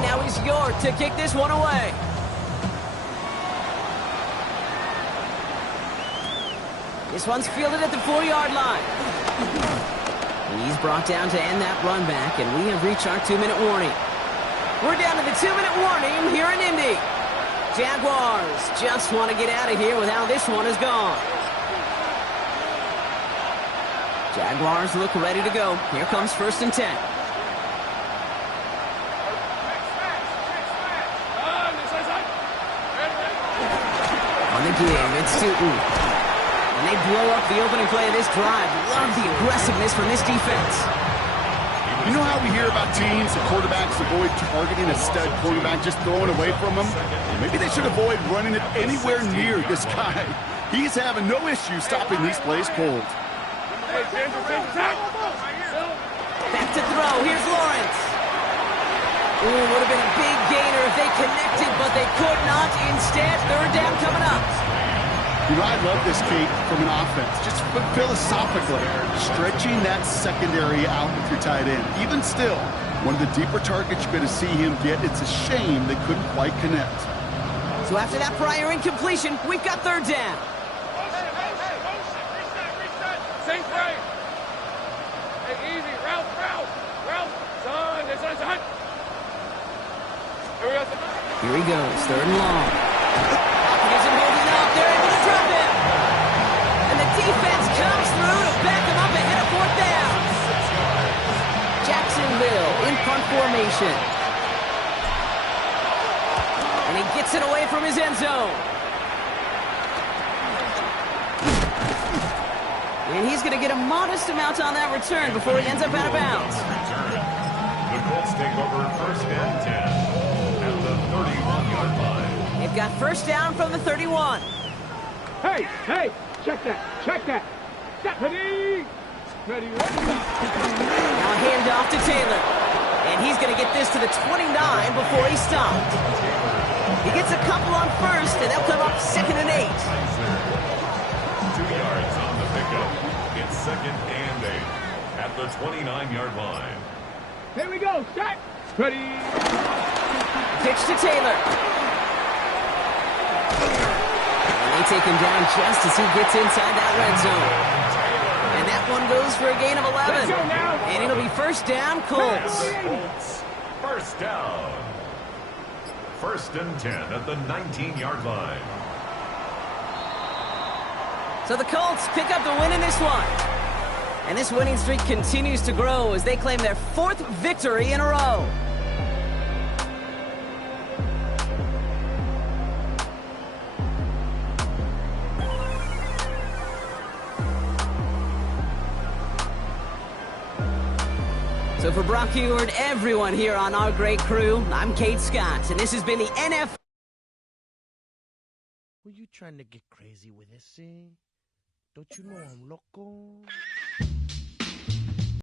Now he's York to kick this one away. This one's fielded at the 4-yard line. He's brought down to end that run back, and we have reached our 2-minute warning. We're down to the 2-minute warning here in Indy. Jaguars just want to get out of here with how this one has gone. Jaguars look ready to go. Here comes 1st and 10. On the give, it's Sutton. And they blow up the opening play of this drive. Love the aggressiveness from this defense. You know how we hear about teams and quarterbacks avoid targeting a stud quarterback, just throwing away from him? Maybe they should avoid running it anywhere near this guy. He's having no issue stopping these plays cold. Back to throw. Here's Lawrence. Ooh, would have been a big gainer if they connected, but they could not. Instead, 3rd down coming up. You know, I love this, Kate, from an offense. Just philosophically, stretching that secondary out with your tight end. Even still, one of the deeper targets you're going to see him get. It's a shame they couldn't quite connect. So after that prior incompletion, we've got 3rd down. Same frame. Hey, easy. Route. Son. Here he goes, 3rd and long. Gets him holding up. They're able to drop him. And the defense comes through to back him up ahead of 4th down. Jacksonville in punt formation. And he gets it away from his end zone. And he's going to get a modest amount on that return before he ends up out of bounds. The Colts take over 1st and 10 at the 31-yard line. They've got 1st down from the 31. Hey, check that. Ready. Now a handoff to Taylor. And he's going to get this to the 29 before he stopped. He gets a couple on 1st, and they'll come up 2nd and 8. 2 yards on the pickup. It's 2nd and 8 at the 29-yard line. Here we go. Set. Ready. Pitch to Taylor. And they take him down just as he gets inside that red zone. And that one goes for a gain of 11. And it'll be 1st down, Colts. Colts, 1st down. 1st and 10 at the 19-yard line. So the Colts pick up the win in this one. And this winning streak continues to grow as they claim their 4th victory in a row. So for Brock Heward, everyone here on our great crew, I'm Kate Scott, and this has been the NFL. Were you trying to get crazy with this, eh? Don't you know I'm loco?